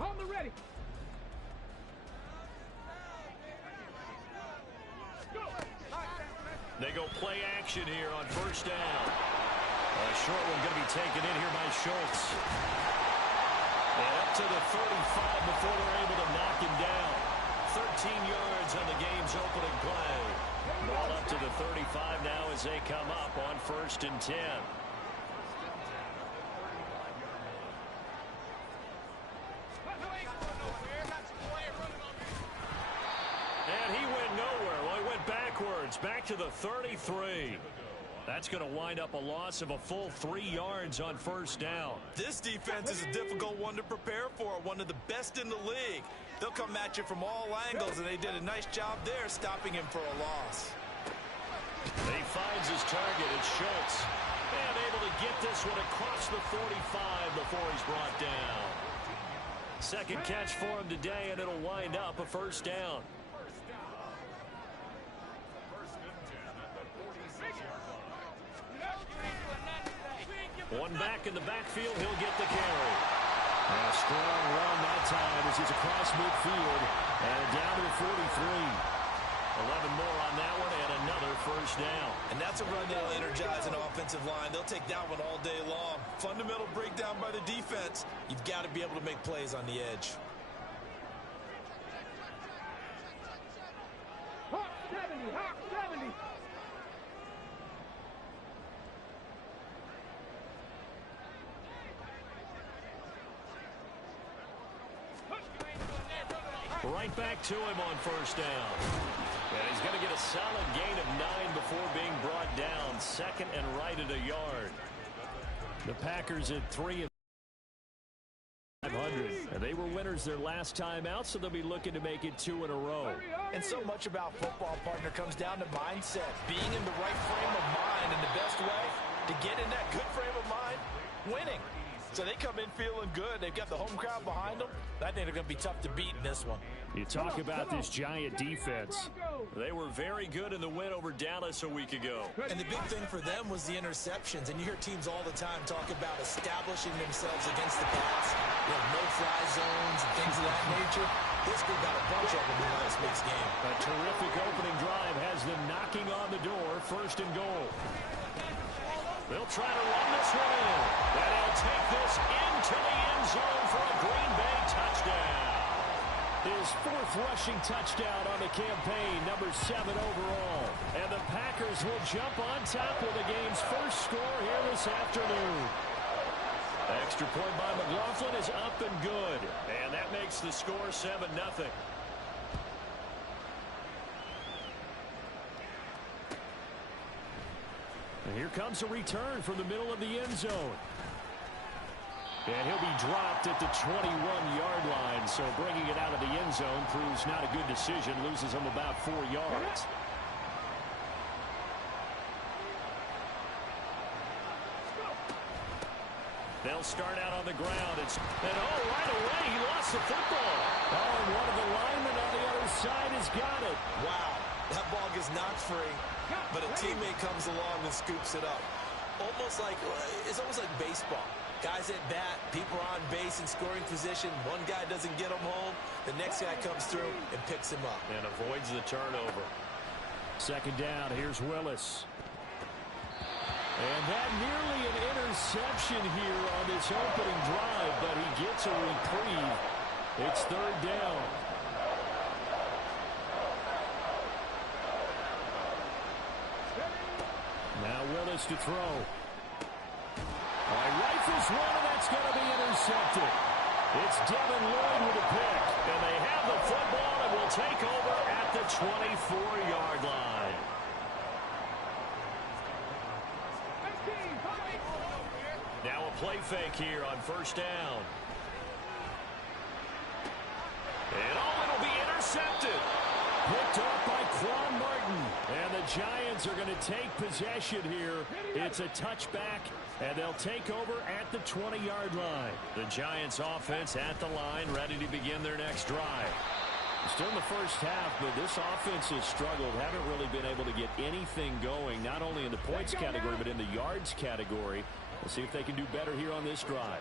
On the ready. They go play action here on first down. A short one going to be taken in here by Schultz. And up to the 35 before they're able to knock him down. 13 yards on the game's opening play. Ball up to the 35 now as they come up on 1st and 10. And he went nowhere. Well, he went backwards, back to the 33. That's going to wind up a loss of a full 3 yards on first down. This defense is a difficult one to prepare for, one of the best in the league. They'll come at you from all angles, and they did a nice job there stopping him for a loss. He finds his target. It's Schultz. And able to get this one across the 45 before he's brought down. Second catch for him today, and it'll wind up a first down. One back in the backfield, he'll get the carry. And a strong run that time as he's across midfield and down to the 43. 11 more on that one and another first down. And that's a run that'll energize an offensive line. They'll take that one all day long. Fundamental breakdown by the defense. You've got to be able to make plays on the edge. Hawk 70, Hawk 70. Right back to him on first down. And he's going to get a solid gain of 9 before being brought down. 2nd and right at a yard. The Packers at 3 and 500. And they were winners their last time out, so they'll be looking to make it 2 in a row. And so much about football, partner, comes down to mindset. Being in the right frame of mind, and the best way to get in that good frame of mind, winning. So they come in feeling good. They've got the home crowd behind them. I think they're going to be tough to beat in this one. You talk about this Giant defense. They were very good in the win over Dallas a week ago. And the big thing for them was the interceptions. And you hear teams all the time talk about establishing themselves against the pass. You know, no-fly zones and things of that nature. This group got a bunch of them in last week's game. A terrific opening drive has them knocking on the door. 1st and goal. They'll try to run this one in. And he'll take this into the end zone for a Green Bay touchdown. His 4th rushing touchdown on the campaign, number 7 overall. And the Packers will jump on top with the game's first score here this afternoon. Extra point by McLaughlin is up and good. And that makes the score 7-0. And here comes a return from the middle of the end zone. And he'll be dropped at the 21-yard line. So bringing it out of the end zone proves not a good decision. Loses him about 4 yards. They'll start out on the ground. And right away, he lost the football. Oh, and one of the linemen on the other side has got it. Wow, that ball gets knocked free, but a teammate comes along and scoops it up. It's almost like baseball. Guys at bat, people are on base in scoring position. One guy doesn't get him home. The next guy comes through and picks him up. And avoids the turnover. 2nd down, here's Willis. And that nearly an interception here on this opening drive, but he gets a reprieve. It's 3rd down. Now Willis to throw. Rifles one, and that's going to be intercepted. It's Devin Lloyd with a pick, and they have the football and will take over at the 24-yard line. Now a play fake here on first down. And it'll be intercepted. Picked up by Quan Martin. And the Giants are going to take possession here. It's a touchback, and they'll take over at the 20-yard line. The Giants offense at the line, ready to begin their next drive. Still in the first half, but this offense has struggled. Haven't really been able to get anything going, not only in the points category, but in the yards category. We'll see if they can do better here on this drive.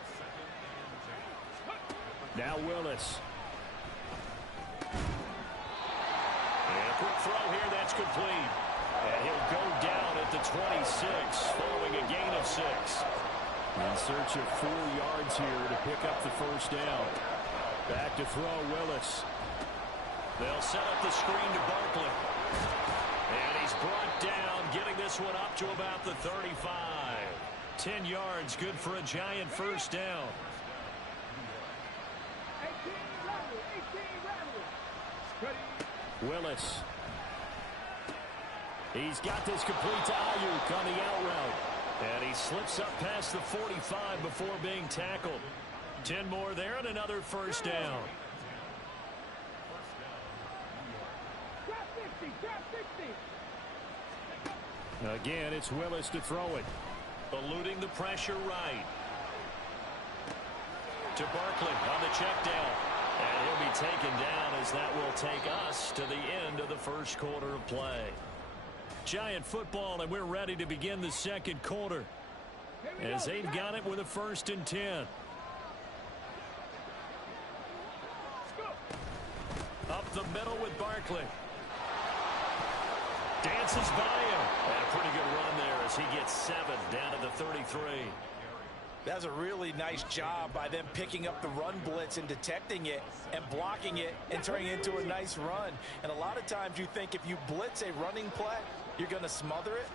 Now Willis. And a quick throw here, that's complete. And he'll go down at the 26, following a gain of 6. In search of 4 yards here to pick up the first down. Back to throw, Willis. They'll set up the screen to Barkley. And he's brought down, getting this one up to about the 35. 10 yards, good for a Giant first down. 18 Willis. He's got this complete to Ayuk on the out route. And he slips up past the 45 before being tackled. 10 more there and another first down. Again, it's Willis to throw it. Eluding the pressure right. To Barkley on the check down. And he'll be taken down as that will take us to the end of the first quarter of play. Giant football, and we're ready to begin the second quarter. As they've got it with a 1st and 10. Up the middle with Barkley. Dances by him. And a pretty good run there as he gets 7 down to the 33. That's a really nice job by them picking up the run blitz and detecting it and blocking it and turning it into a nice run. And a lot of times you think if you blitz a running play, you're going to smother it.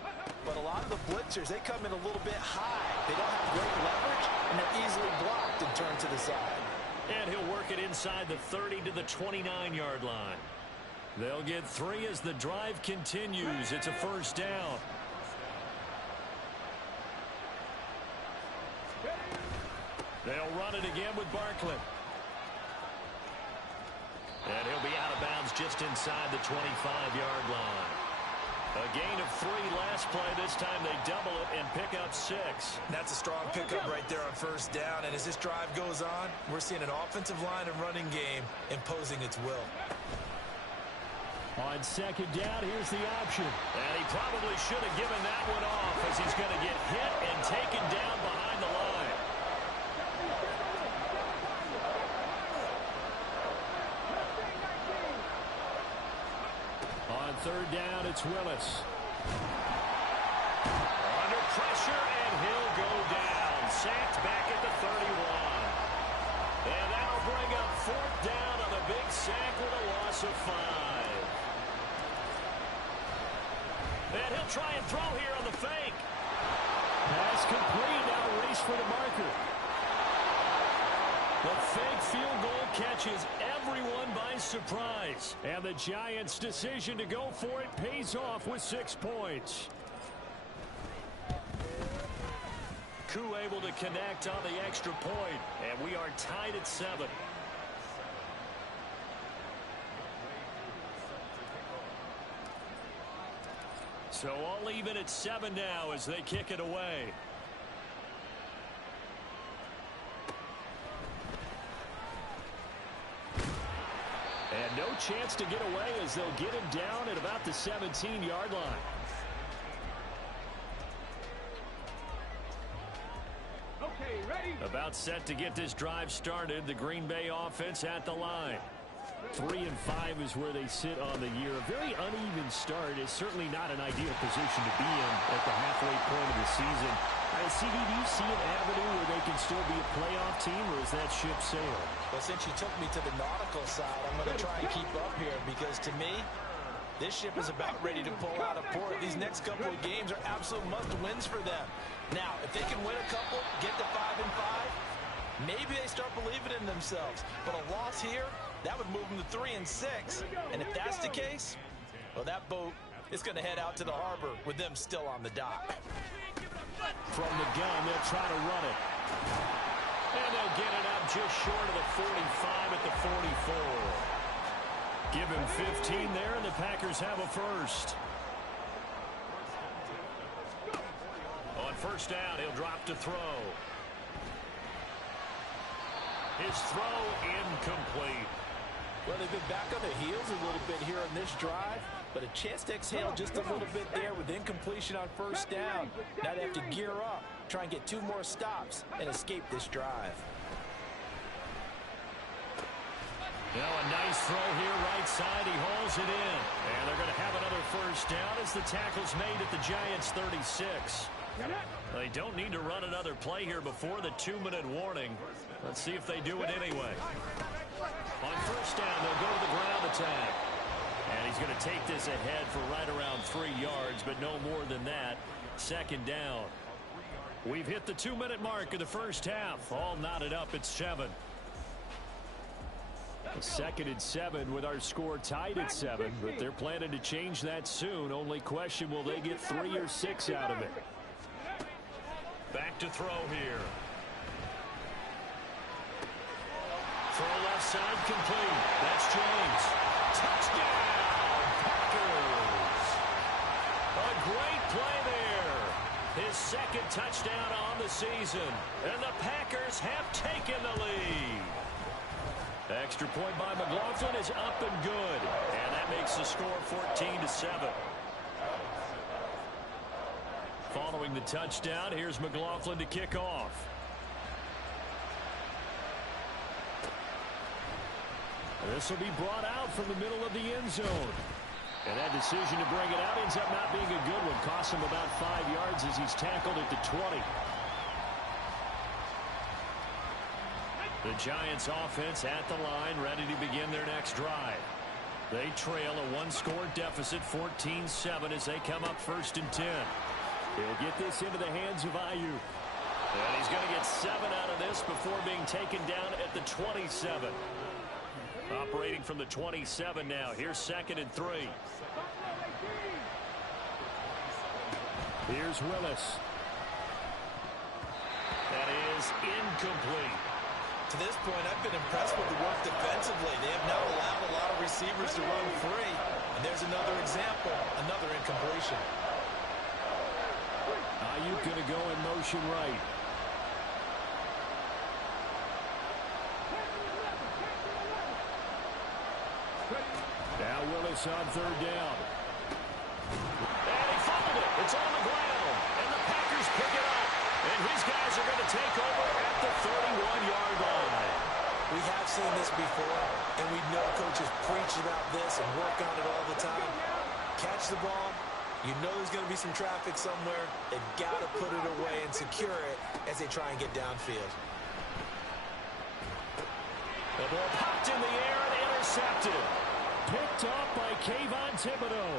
But a lot of the blitzers, they come in a little bit high. They don't have great leverage, and they're easily blocked and turned to the side. And he'll work it inside the 30 to the 29-yard line. They'll get 3 as the drive continues. It's a first down. They'll run it again with Barkley. And he'll be out of bounds just inside the 25-yard line. A gain of 3 last play. This time they double it and pick up 6. That's a strong pickup right there on first down. And as this drive goes on, we're seeing an offensive line and running game imposing its will. On second down, here's the option. And he probably should have given that one off as he's going to get hit and taken down behind the line. On third down, it's Willis. Under pressure, and he'll go down. Sacked back at the 31. And that'll bring up 4th down on a big sack with a loss of 5. And he'll try and throw here on the fake. Pass complete. Now race for the marker. The fake field goal catches everyone by surprise. And the Giants' decision to go for it pays off with 6 points. Koo able to connect on the extra point. And we are tied at 7. So all even at 7 now as they kick it away. And no chance to get away as they'll get him down at about the 17-yard line. Okay, ready? About set to get this drive started. The Green Bay offense at the line. 3 and 5 is where they sit on the year. A very uneven start is certainly not an ideal position to be in at the halfway point of the season. CD, do you see an avenue where they can still be a playoff team, or is that ship sailed? Well, since you took me to the nautical side, I'm going to try and keep up here because to me, this ship is about ready to pull out of port. These next couple of games are absolute must-wins for them. Now, if they can win a couple, get to 5 and 5, maybe they start believing in themselves. But a loss here, that would move them to 3 and 6. And if that's the case, well, that boat is going to head out to the harbor with them still on the dock. From the gun, they'll try to run it. And they'll get it up just short of the 45 at the 44. Give him 15 there, and the Packers have a first. On first down, he'll drop to throw. His throw incomplete. Well, they've been back on their heels a little bit here on this drive, but a chance to exhale just a little bit there with incompletion on first down. Now they have to gear up, try and get 2 more stops, and escape this drive. Nice throw here, right side. He hauls it in. And they're going to have another first down as the tackle's made at the Giants' 36. They don't need to run another play here before the 2-minute warning. Let's see if they do it anyway. On first down, they'll go to the ground attack. And he's going to take this ahead for right around 3 yards, but no more than that. Second down. We've hit the 2-minute mark of the first half. All knotted up at 7. Second and 7 with our score tied at 7, but they're planning to change that soon. Only question, will they get 3 or 6 out of it? Back to throw here. Throw left side complete. That's James. Touchdown, Packers. A great play there. His second touchdown on the season. And the Packers have taken the lead. Extra point by McLaughlin is up and good. And that makes the score 14-7. Following the touchdown, here's McLaughlin to kick off. This will be brought out from the middle of the end zone. And that decision to bring it out ends up not being a good one. Costs him about 5 yards as he's tackled at the 20. The Giants offense at the line, ready to begin their next drive. They trail a 1-score deficit, 14-7, as they come up first and 10. He'll get this into the hands of Ayuk. And he's going to get 7 out of this before being taken down at the 27. Operating from the 27 now. Here's second and 3. Here's Willis. That is incomplete. To this point, I've been impressed with the work defensively. They have not allowed a lot of receivers to run free. And there's another example, another incompletion. Ayuk going to go in motion right. Now Willis on third down. And he fumbled it. It's on the ground. And the Packers pick it up. And his guys are going to take over at the 31-yard line. We have seen this before, and we know coaches preach about this and work on it all the time. Catch the ball. You know there's going to be some traffic somewhere. They've got to put it away and secure it as they try and get downfield. The ball popped in the air and intercepted. Picked up by Kayvon Thibodeau.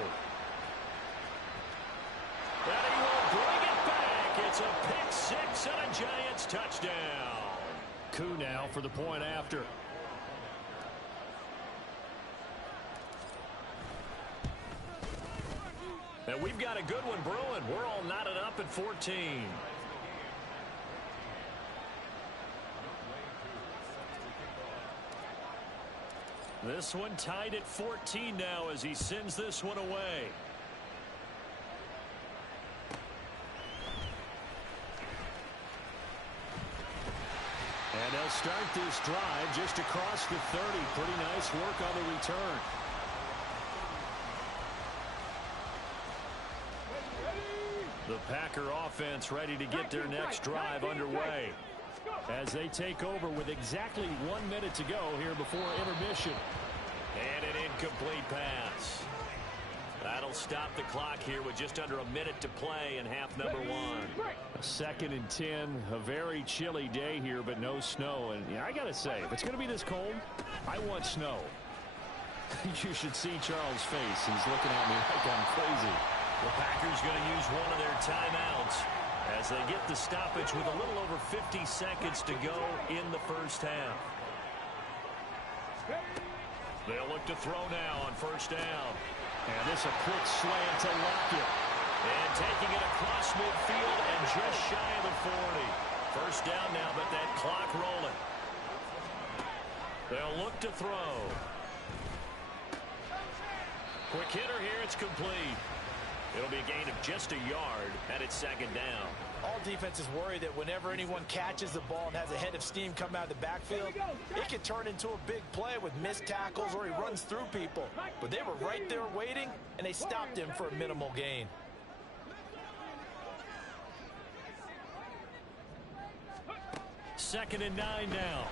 And he will bring it back. It's a pick six and a Giants touchdown. Coup now for the point after. And we've got a good one brewing. We're all knotted up at 14. This one tied at 14 now as he sends this one away. And they'll start this drive just across the 30. Pretty nice work on the return. The Packer offense ready to get their next drive underway as they take over with exactly 1 minute to go here before intermission. And an incomplete pass. That'll stop the clock here with just under a minute to play in half number one. A 2nd and 10, a very chilly day here, but no snow. And yeah, I got to say, if it's going to be this cold, I want snow. You should see Charles' face. He's looking at me like I'm crazy. The Packers going to use one of their timeouts as they get the stoppage with a little over 50 seconds to go in the first half. They'll look to throw now on first down. And this a quick slant to Lockett. And taking it across midfield and just shy of the 40. First down now, but that clock rolling. They'll look to throw. Quick hitter here, it's complete. It'll be a gain of just a yard, and it's second down. All defenses worry that whenever anyone catches the ball and has a head of steam come out of the backfield, it can turn into a big play with missed tackles or he runs through people. But they were right there waiting, and they stopped him for a minimal gain. Second and 9 now.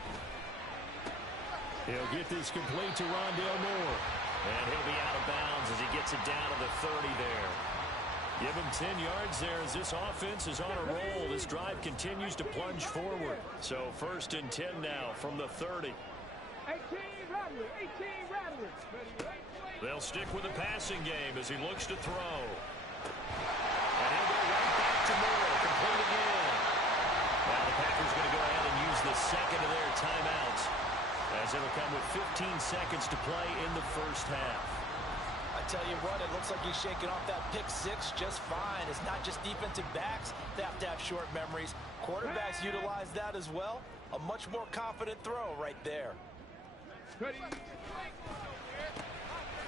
He'll get this complete to Rondale Moore. And he'll be out of bounds as he gets it down to the 30 there. Give him 10 yards there as this offense is on a roll. This drive continues to plunge forward. So 1st and 10 now from the 30. 18 Rattler, 18 Rattler. They'll stick with the passing game as he looks to throw. And he'll go right back to Moore. Complete again. Now the Packers going to go ahead and use the second of their timeouts, as it'll come with 15 seconds to play in the first half. I tell you what, it looks like he's shaking off that pick six just fine. It's not just defensive backs that have short memories. Quarterbacks utilize that as well. A much more confident throw right there. Again,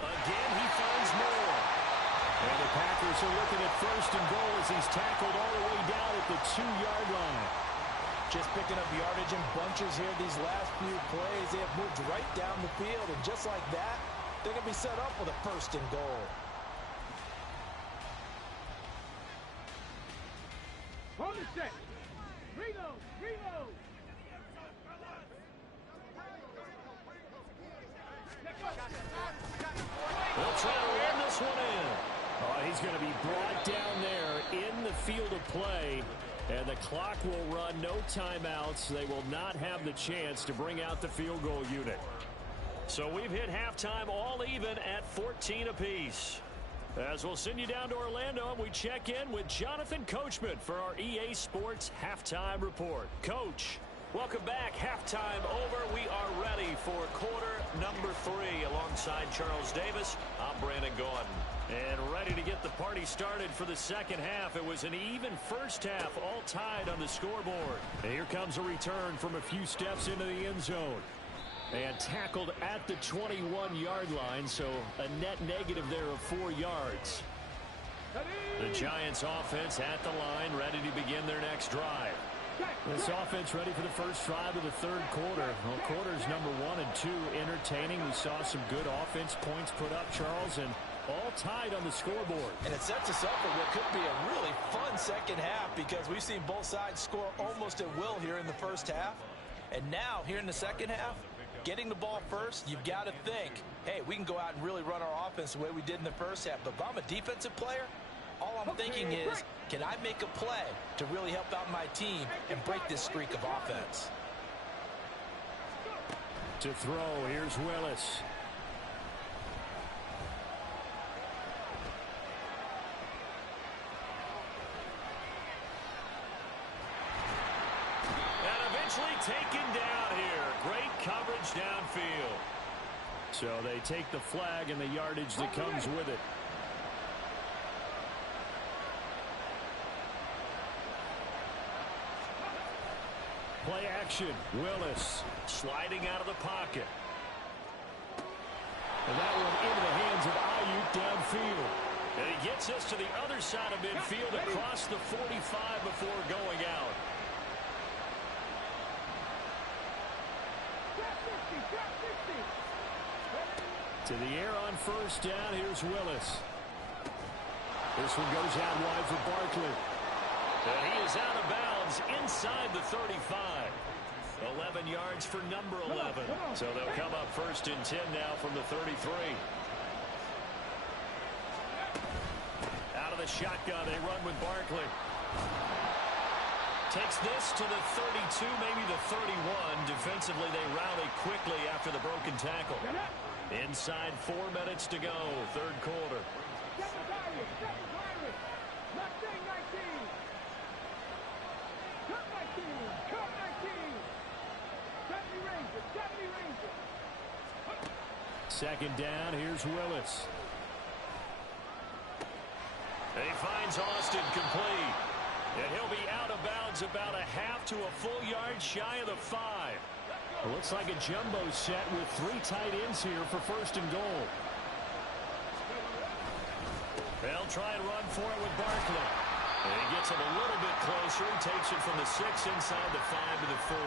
he finds Moore. And the Packers are looking at 1st and goal as he's tackled all the way down at the 2-yard line. Just picking up yardage in bunches here these last few plays. They have moved right down the field, and just like that, they're going to be set up with a 1st and goal. Hold it set. Reload, reload. They'll try to run this one in. He's going to be brought down there in the field of play. And the clock will run, no timeouts. They will not have the chance to bring out the field goal unit. So we've hit halftime all even at 14 apiece. As we'll send you down to Orlando, and we check in with Jonathan Coachman for our EA Sports Halftime Report. Coach, welcome back. Halftime over. We are ready for quarter number 3. Alongside Charles Davis, I'm Brandon Gordon. And ready to get the party started for the second half. It was an even first half, all tied on the scoreboard. And here comes a return from a few steps into the end zone. And tackled at the 21-yard line, so a net negative there of 4 yards. The Giants offense at the line, ready to begin their next drive. This offense ready for the first drive of the third quarter. Well, quarters number 1 and 2 entertaining. We saw some good offense points put up, Charles, and all tied on the scoreboard. And it sets us up for what could be a really fun second half, because we've seen both sides score almost at will here in the first half. And now, here in the second half, getting the ball first, you've got to think, hey, we can go out and really run our offense the way we did in the first half. But if I'm a defensive player, all I'm thinking is, can I make a play to really help out my team and break this streak of offense? To throw, here's Willis. Taken down here. Great coverage downfield. So they take the flag and the yardage that comes with it. Play action. Willis sliding out of the pocket. And that one into the hands of Ayuk downfield. And he gets us to the other side of midfield across the 45 before going out. To the air on first down. Here's Willis. This one goes out wide for Barkley. And he is out of bounds inside the 35. 11 yards for number 11. So they'll come up 1st and 10 now from the 33. Out of the shotgun, they run with Barkley. Takes this to the 32, maybe the 31. Defensively, they rally quickly after the broken tackle. Inside 4 minutes to go, third quarter. Second down, here's Willis. And he finds Austin complete. And he'll be out of bounds about a half to a full yard shy of the 5. It looks like a jumbo set with 3 tight ends here for 1st and goal. They'll try and run for it with Barkley. And he gets it a little bit closer. He takes it from the 6 inside the 5 to the 4.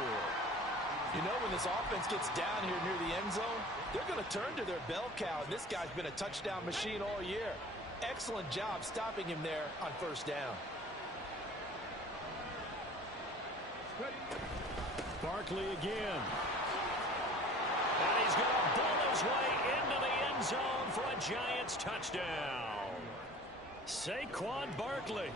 You know, when this offense gets down here near the end zone, they're going to turn to their bell cow. And this guy's been a touchdown machine all year. Excellent job stopping him there on 1st down. Barkley again. And he's going to bull his way into the end zone for a Giants touchdown. Saquon Barkley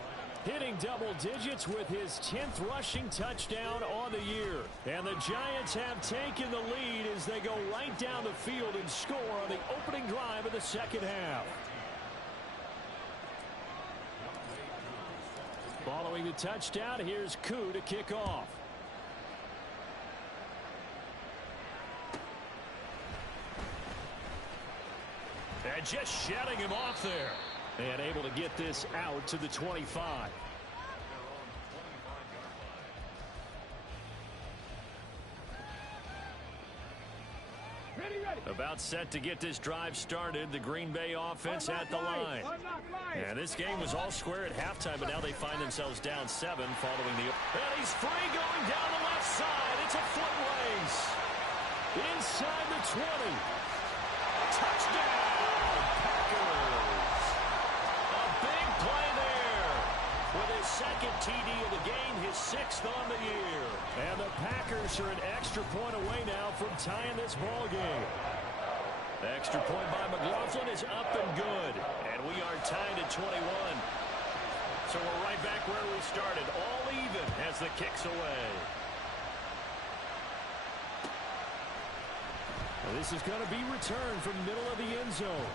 hitting double digits with his 10th rushing touchdown on the year. And the Giants have taken the lead as they go right down the field and score on the opening drive of the second half. Following the touchdown, here's Koo to kick off. And just shutting him off there. And able to get this out to the 25. About set to get this drive started. The Green Bay offense at the line. And this game was all square at halftime, but now they find themselves down 7 following the... And he's free going down the left side. It's a foot race. Inside the 20. Touchdown, Packers. A big play there. With his second TD of the game, his 6th on the year. And the Packers are an extra point away now from tying this ball game. Extra point by McLaughlin is up and good. And we are tied at 21. So we're right back where we started. All even as the kick's away. Well, this is going to be returned from the middle of the end zone.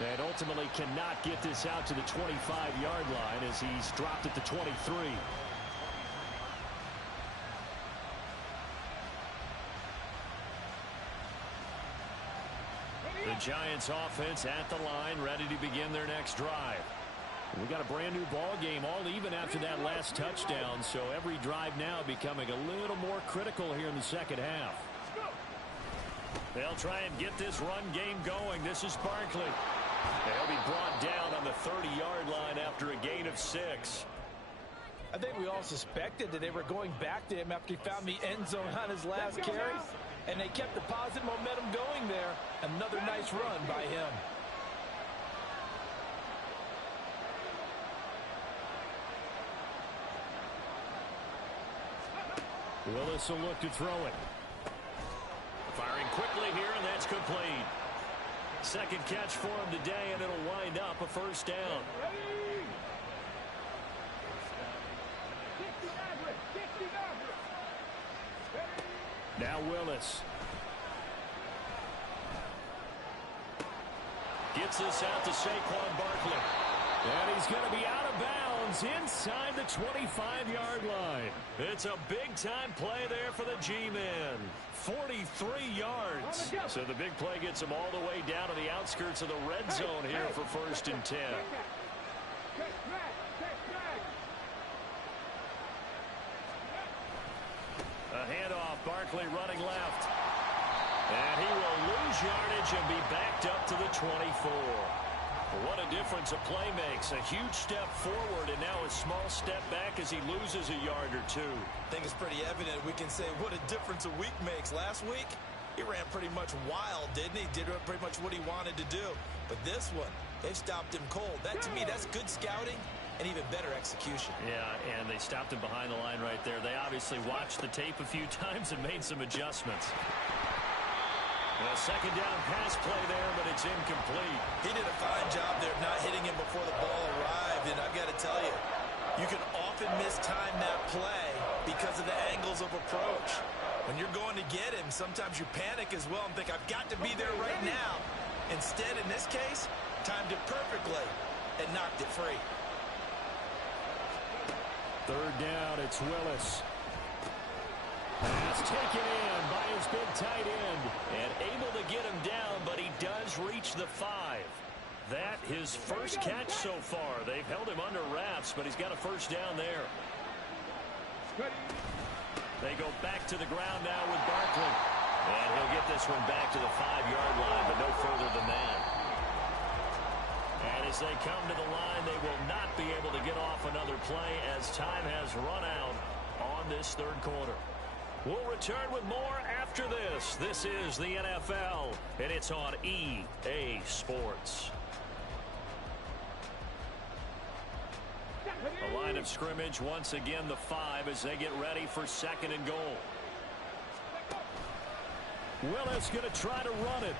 And ultimately cannot get this out to the 25-yard line as he's dropped at the 23. The Giants offense at the line, ready to begin their next drive. We got a brand new ball game, all even after that last touchdown, so every drive now becoming a little more critical here in the second half. They'll try and get this run game going. This is Barkley. They'll be brought down on the 30-yard line after a gain of 6. I think we all suspected that they were going back to him after he found the end zone on his last carry. And they kept the positive momentum going there. Another nice run by him. Willis will look to throw it. Firing quickly here, and that's complete. Second catch for him today, and it'll wind up a first down. Now Willis. Gets this out to Saquon Barkley. And he's going to be out of bounds inside the 25-yard line. It's a big-time play there for the G-men. 43 yards. So the big play gets him all the way down to the outskirts of the red zone here for 1st and 10. A handoff, Barkley running left. And he will lose yardage and be backed up to the 24. What a difference a play makes. A huge step forward and now a small step back as he loses a yard or 2. I think it's pretty evident we can say what a difference a week makes. Last week, he ran pretty much wild, didn't he? Did pretty much what he wanted to do. But this one, they stopped him cold. That, to me, that's good scouting and even better execution. Yeah, and they stopped him behind the line right there. They obviously watched the tape a few times and made some adjustments. A second down pass play there, but it's incomplete. He did a fine job there of not hitting him before the ball arrived. And I've got to tell you, you can often mistime that play because of the angles of approach. When you're going to get him, sometimes you panic as well and think, I've got to be there right now. Instead, in this case, timed it perfectly and knocked it free. Third down, it's Willis. Pass taken in by his big tight end. And able to get him down, but he does reach the 5. That his first catch so far. They've held him under wraps, but he's got a first down there. They go back to the ground now with Barkley. And he'll get this one back to the 5-yard line, but no further than that. And as they come to the line, they will not be able to get off another play as time has run out on this third quarter. We'll return with more after this. This is the NFL, and it's on EA Sports. A line of scrimmage, once again the 5 as they get ready for 2nd and goal. Willis going to try to run it.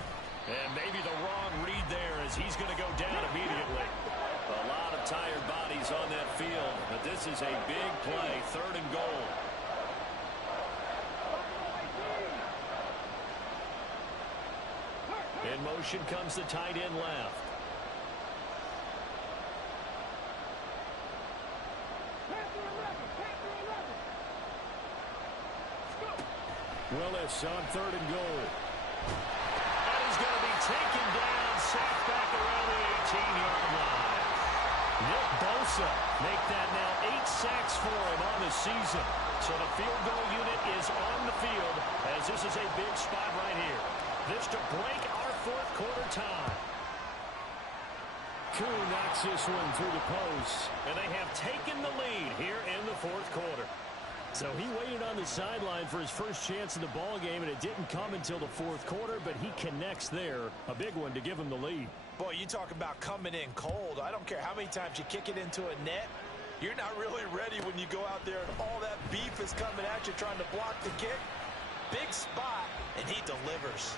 And maybe the wrong read there as he's going to go down immediately. A lot of tired bodies on that field, but this is a big play, 3rd and goal. In motion comes the tight end left. Willis on 3rd and goal. And he's going to be taken down, sacked back around the 18-yard line. Nick Bosa make that now 8 sacks for him on the season. So the field goal unit is on the field as this is a big spot right here. This to break our 4th quarter tie. Koo knocks this one through the post. And they have taken the lead here in the 4th quarter. So he waited on the sideline for his first chance in the ball game, and it didn't come until the 4th quarter, but he connects there. A big one to give him the lead. Boy, you talk about coming in cold. I don't care how many times you kick it into a net. You're not really ready when you go out there and all that beef is coming at you trying to block the kick. Big spot, and he delivers.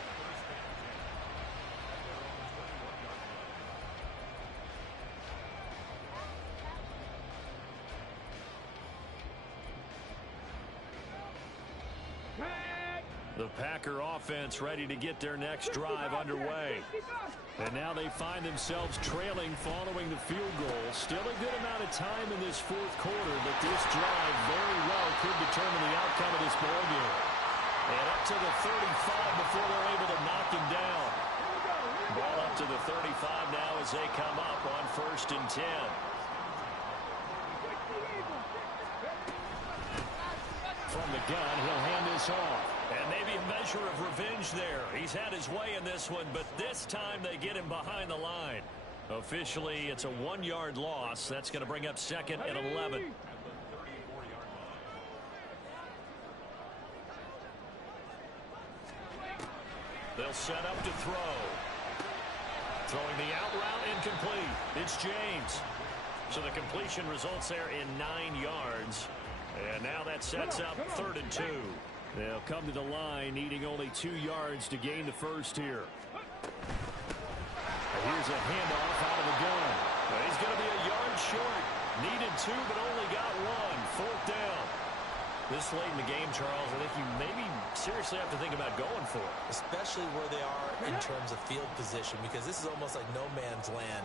The Packer offense ready to get their next drive underway. And now they find themselves trailing following the field goal. Still a good amount of time in this 4th quarter, but this drive very well could determine the outcome of this ball game. And up to the 35 before they're able to knock him down. Ball up to the 35 now as they come up on 1st and 10. From the gun, he'll hand this off. And maybe a measure of revenge there. He's had his way in this one, but this time they get him behind the line. Officially, it's a 1-yard loss. That's going to bring up 2nd and 11. They'll set up to throw. Throwing the out route incomplete. It's James. So the completion results there in 9 yards. And now that sets up 3rd and 2. They'll come to the line needing only 2 yards to gain the first here. Here's a handoff out of the gun. He's going to be a yard short. Needed 2 but only got 1. 4th down. This late in the game, Charles, I think you maybe seriously have to think about going for it. Especially where they are in terms of field position, because this is almost like no man's land.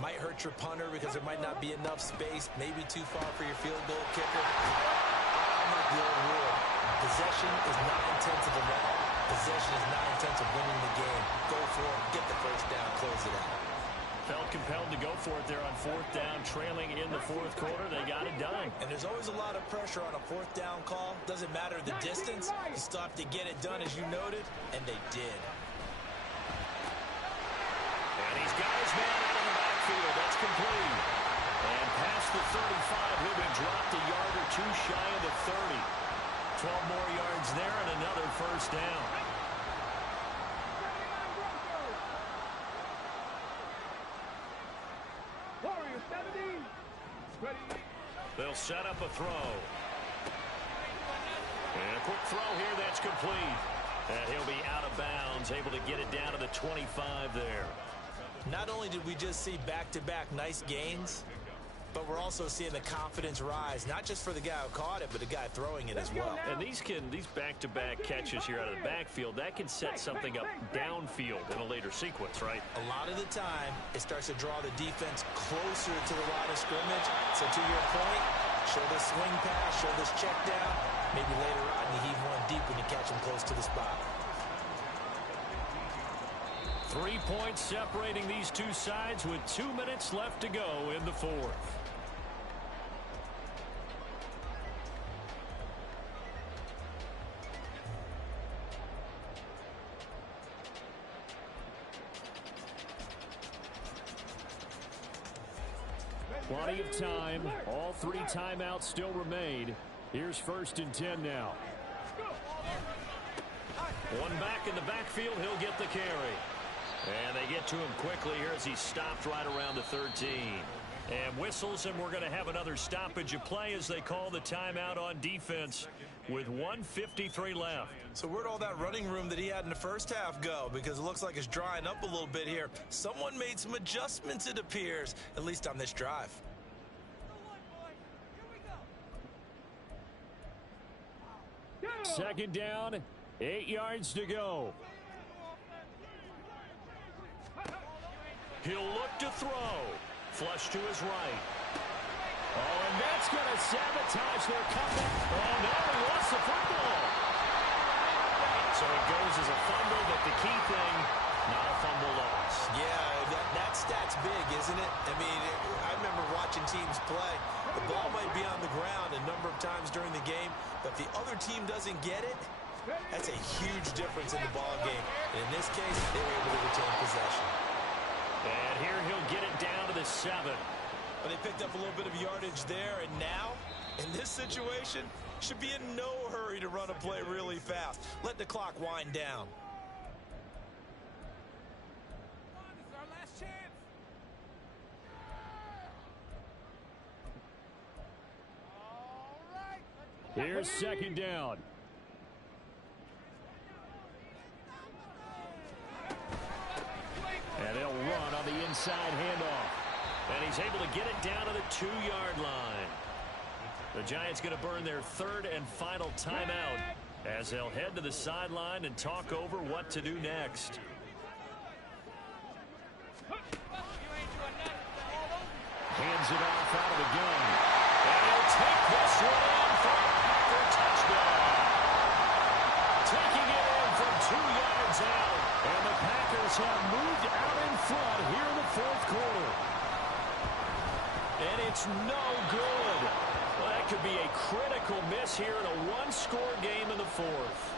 Might hurt your punter because there might not be enough space, maybe too far for your field goal kicker. I'm like the old rule. Possession is 9/10 of the law. Possession is 9/10 of winning the game. Go for it, get the first down, close it out. Felt compelled to go for it there on 4th down, trailing in the 4th quarter. They got it done. And there's always a lot of pressure on a 4th down call. Doesn't matter the distance. You still have to get it done, as you noted, and they did. And he's got his man out of the backfield. That's complete. And past the 35, he'll be dropped a yard or 2 shy of the 30. 12 more yards there and another first down. They'll set up a throw. And a quick throw here that's complete. And he'll be out of bounds, able to get it down to the 25 there. Not only did we just see back-to-back nice gains, but we're also seeing the confidence rise, not just for the guy who caught it, but the guy throwing it as well. And these back-to-back catches here out of the backfield, that can set something up downfield in a later sequence, right? A lot of the time, it starts to draw the defense closer to the line of scrimmage. So to your point, show this swing pass, show this check down. Maybe later on you heave one deep when you catch him close to the spot. 3 points separating these two sides with 2 minutes left to go in the 4th. Plenty of time. All 3 timeouts still remain. Here's 1st and 10 now. One back in the backfield. He'll get the carry. And they get to him quickly here as he stopped right around the 13. And whistles, and we're going to have another stoppage of play as they call the timeout on defense with 1:53 left. So where'd all that running room that he had in the first half go? Because it looks like it's drying up a little bit here. Someone made some adjustments, it appears, at least on this drive. Second down, 8 yards to go. He'll look to throw. Flush to his right. Oh, and that's going to sabotage their comeback. Oh, no, he lost the football. So it goes as a fumble, but the key thing, not a fumble loss. Yeah, that stat's big, isn't it? I mean, I remember watching teams play. The ball might be on the ground a number of times during the game, but if the other team doesn't get it, that's a huge difference in the ball game. And in this case, they were able to retain possession. And here he'll get it down to the 7. But they picked up a little bit of yardage there, and now, in this situation, should be in no hurry to run a play really fast. Let the clock wind down. This is our last chance. All right. Here's second down. And they'll run on the inside handoff. And he's able to get it down to the 2-yard line. The Giants going to burn their third and final timeout as they'll head to the sideline and talk over what to do next. Hands it off out of the gun. And he'll take this one in for a Packer touchdown. Taking it in from 2 yards out. And the Packers have moved out in front here in the fourth quarter. And it's no good. Well, that could be a critical miss here in a one-score game in the fourth.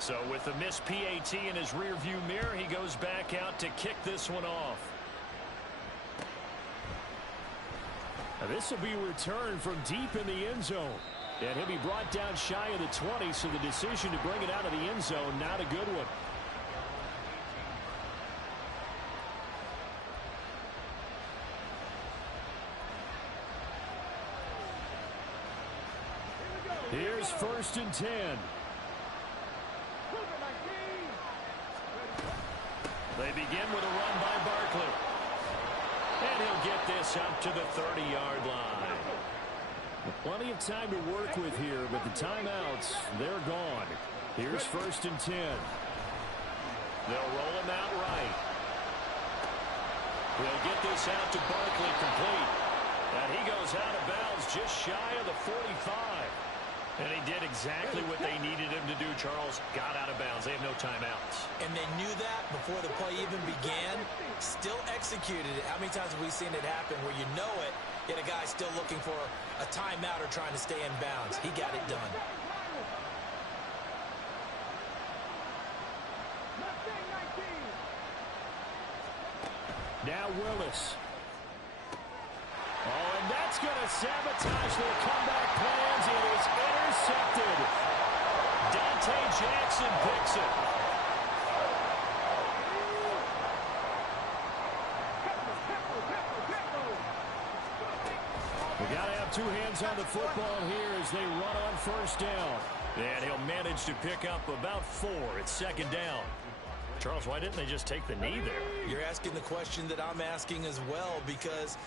So with the missed PAT in his rearview mirror, he goes back out to kick this one off. Now this will be returned from deep in the end zone. And he'll be brought down shy of the 20, so the decision to bring it out of the end zone, not a good one. Here's first and 10. They begin with a run by Barkley. And he'll get this up to the 30-yard line. Plenty of time to work with here, but the timeouts, they're gone. Here's first and 10. They'll roll him out right. He'll get this out to Barkley complete. And he goes out of bounds just shy of the 45. And he did exactly what they needed him to do, Charles. Got out of bounds. They have no timeouts. And they knew that before the play even began. Still executed it. How many times have we seen it happen where you know it, yet a guy still looking for a timeout or trying to stay in bounds? He got it done. Now Willis. Oh, and that's going to sabotage their comeback plans. It is intercepted. Dante Jackson picks it. We got to have two hands on the football here as they run on first down. And he'll manage to pick up about 4 at second down. Charles, why didn't they just take the knee there? You're asking the question that I'm asking as well, because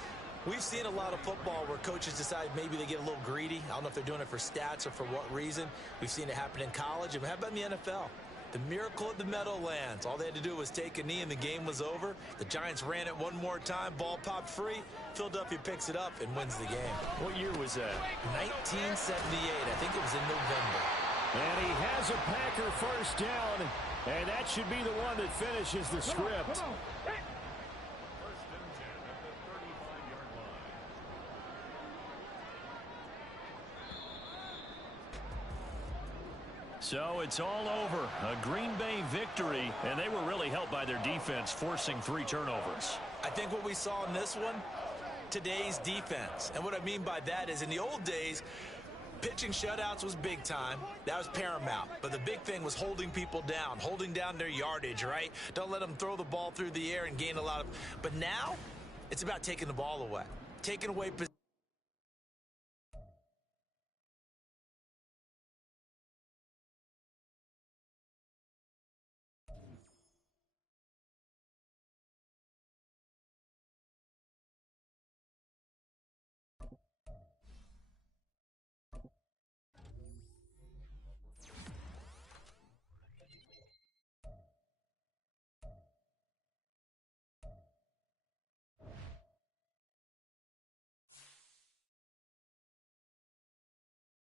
we've seen a lot of football where coaches decide maybe they get a little greedy. I don't know if they're doing it for stats or for what reason. We've seen it happen in college. And how about in the NFL? The miracle at the Meadowlands. All they had to do was take a knee and the game was over. The Giants ran it one more time. Ball popped free. Philadelphia picks it up and wins the game. What year was that? 1978. I think it was in November. And he has a Packer first down. And that should be the one that finishes the script. So it's all over. A Green Bay victory, and they were really helped by their defense, forcing 3 turnovers. I think what we saw in this one, today's defense. And what I mean by that is in the old days, Pitching shutouts was big time. That was paramount. But the big thing was holding people down, holding down their yardage, right? Don't let them throw the ball through the air and gain a lot of... But now, it's about taking the ball away. Taking away...